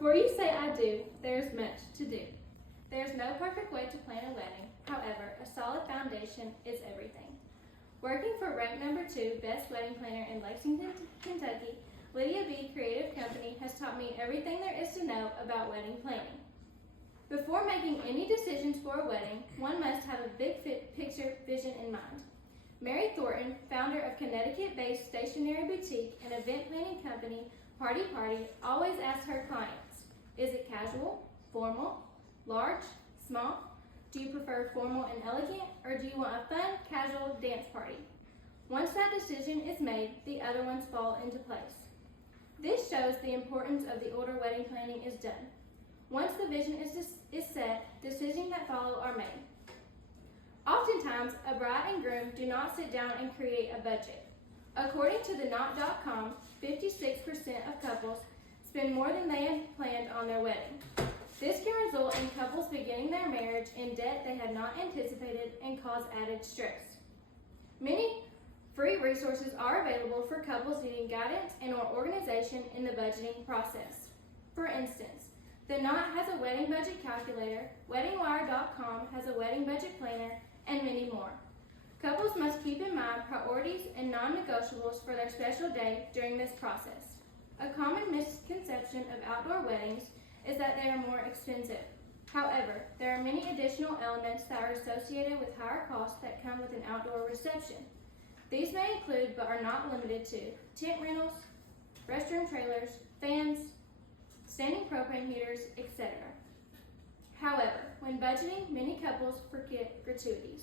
Before you say I do, there's much to do. There's no perfect way to plan a wedding. However, a solid foundation is everything. Working for rank number 2 Best Wedding Planner in Lexington, Kentucky, Lydia B Creative Company has taught me everything there is to know about wedding planning. Before making any decisions for a wedding, one must have a big picture vision in mind. Mary Thornton, founder of Connecticut-based stationery boutique and event planning company Party Party, always asks her clients, is it casual, formal, large, small? Do you prefer formal and elegant, or do you want a fun, casual dance party? Once that decision is made, the other ones fall into place. This shows the importance of the order wedding planning is done. Once the vision is set, decisions that follow are made. Oftentimes, a bride and groom do not sit down and create a budget. According to TheKnot.com, 56% of couples spend more than they had planned on their wedding. This can result in couples beginning their marriage in debt they had not anticipated and cause added stress. Many free resources are available for couples needing guidance and or organization in the budgeting process. For instance, The Knot has a wedding budget calculator, WeddingWire.com has a wedding budget planner, and many more. Couples must keep in mind priorities and non-negotiables for their special day during this process. A common misconception of outdoor weddings is that they are more expensive. However, there are many additional elements that are associated with higher costs that come with an outdoor reception. These may include, but are not limited to, tent rentals, restroom trailers, fans, standing propane heaters, etc. However, when budgeting, many couples forget gratuities.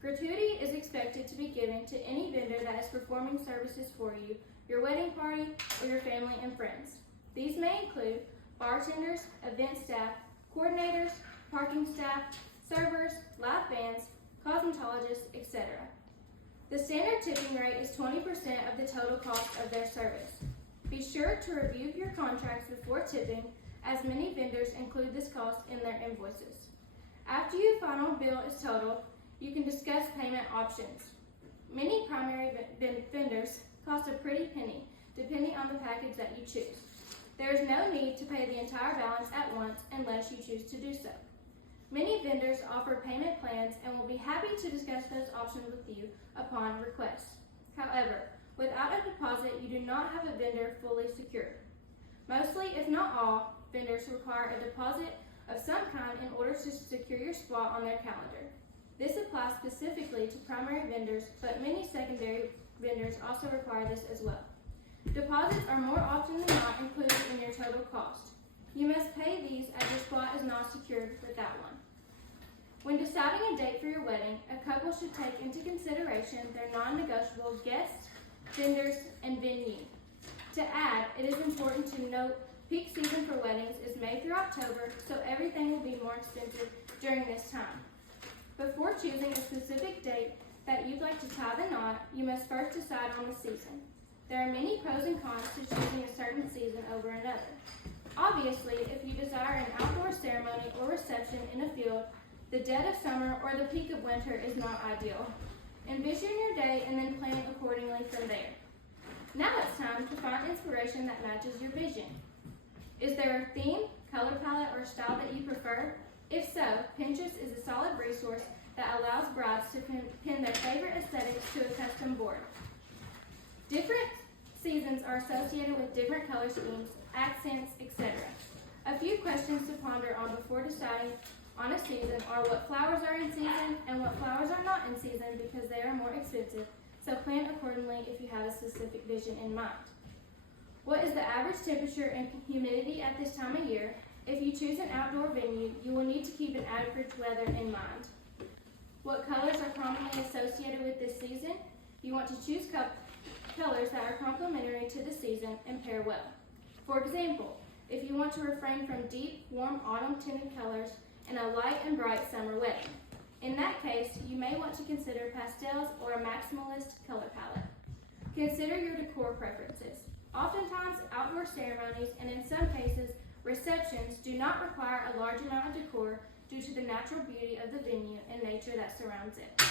Gratuity is expected to be given to any vendor that is performing services for you, your wedding party, or your family and friends. These may include bartenders, event staff, coordinators, parking staff, servers, live bands, cosmetologists, etc. The standard tipping rate is 20% of the total cost of their service. Be sure to review your contracts before tipping, as many vendors include this cost in their invoices. After your final bill is totaled, you can discuss payment options. Many primary vendors cost a pretty penny, depending on the package that you choose. There is no need to pay the entire balance at once unless you choose to do so. Many vendors offer payment plans and will be happy to discuss those options with you upon request. However, without a deposit, you do not have a vendor fully secured. Mostly, if not all, vendors require a deposit of some kind in order to secure your spot on their calendar. This applies specifically to primary vendors, but many secondary vendors also require this as well. Deposits are more often than not included in your total cost. You must pay these as your spot is not secured without one. When deciding a date for your wedding, a couple should take into consideration their non-negotiable guests, vendors, and venue. To add, it is important to note peak season for weddings is May through October, so everything will be more expensive during this time. Before choosing a specific date that you'd like to tie the knot, you must first decide on the season. There are many pros and cons to choosing a certain season over another. Obviously, if you desire an outdoor ceremony or reception in a field, the dead of summer or the peak of winter is not ideal. Envision your day and then plan accordingly from there. Now it's time to find inspiration that matches your vision. Is there a theme, color palette, or style that you prefer? If so, Pinterest is a solid resource that allows brides to pin their favorite aesthetics to a custom board. Different seasons are associated with different color schemes, accents, etc. A few questions to ponder on before deciding on a season are what flowers are in season and what flowers are not in season because they are more expensive, so plan accordingly if you have a specific vision in mind. What is the average temperature and humidity at this time of year? If you choose an outdoor venue, you will need to keep an average weather in mind. What colors are commonly associated with this season? You want to choose colors that are complementary to the season and pair well. For example, if you want to refrain from deep, warm autumn tinted colors in a light and bright summer wedding. In that case, you may want to consider pastels or a maximalist color palette. Consider your decor preferences. Oftentimes, outdoor ceremonies and in some cases, receptions do not require a large amount of decor due to the natural beauty of the venue and nature that surrounds it.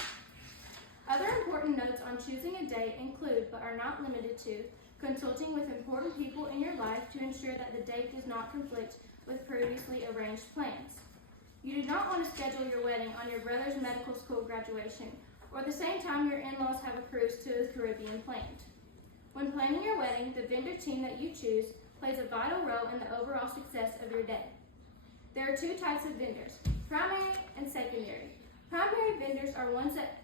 Other important notes on choosing a date include, but are not limited to, consulting with important people in your life to ensure that the date does not conflict with previously arranged plans. You do not want to schedule your wedding on your brother's medical school graduation or the same time your in-laws have a cruise to the Caribbean planned. When planning your wedding, the vendor team that you choose plays a vital role in the overall success of your day. There are two types of vendors, primary and secondary. Primary vendors are ones that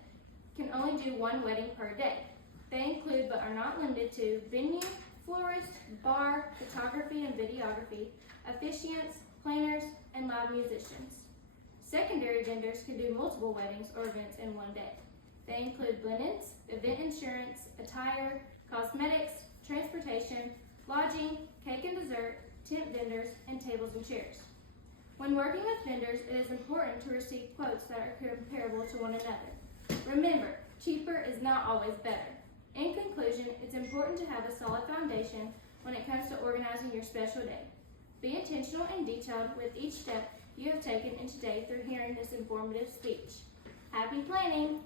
can only do one wedding per day. They include, but are not limited to, venue, florist, bar, photography and videography, officiants, planners, and live musicians. Secondary vendors can do multiple weddings or events in one day. They include linens, event insurance, attire, cosmetics, transportation, lodging, cake and dessert, tent vendors, and tables and chairs. When working with vendors, it is important to receive quotes that are comparable to one another. Remember, cheaper is not always better. In conclusion, it's important to have a solid foundation when it comes to organizing your special day. Be intentional and detailed with each step you have taken in today through hearing this informative speech. Happy planning!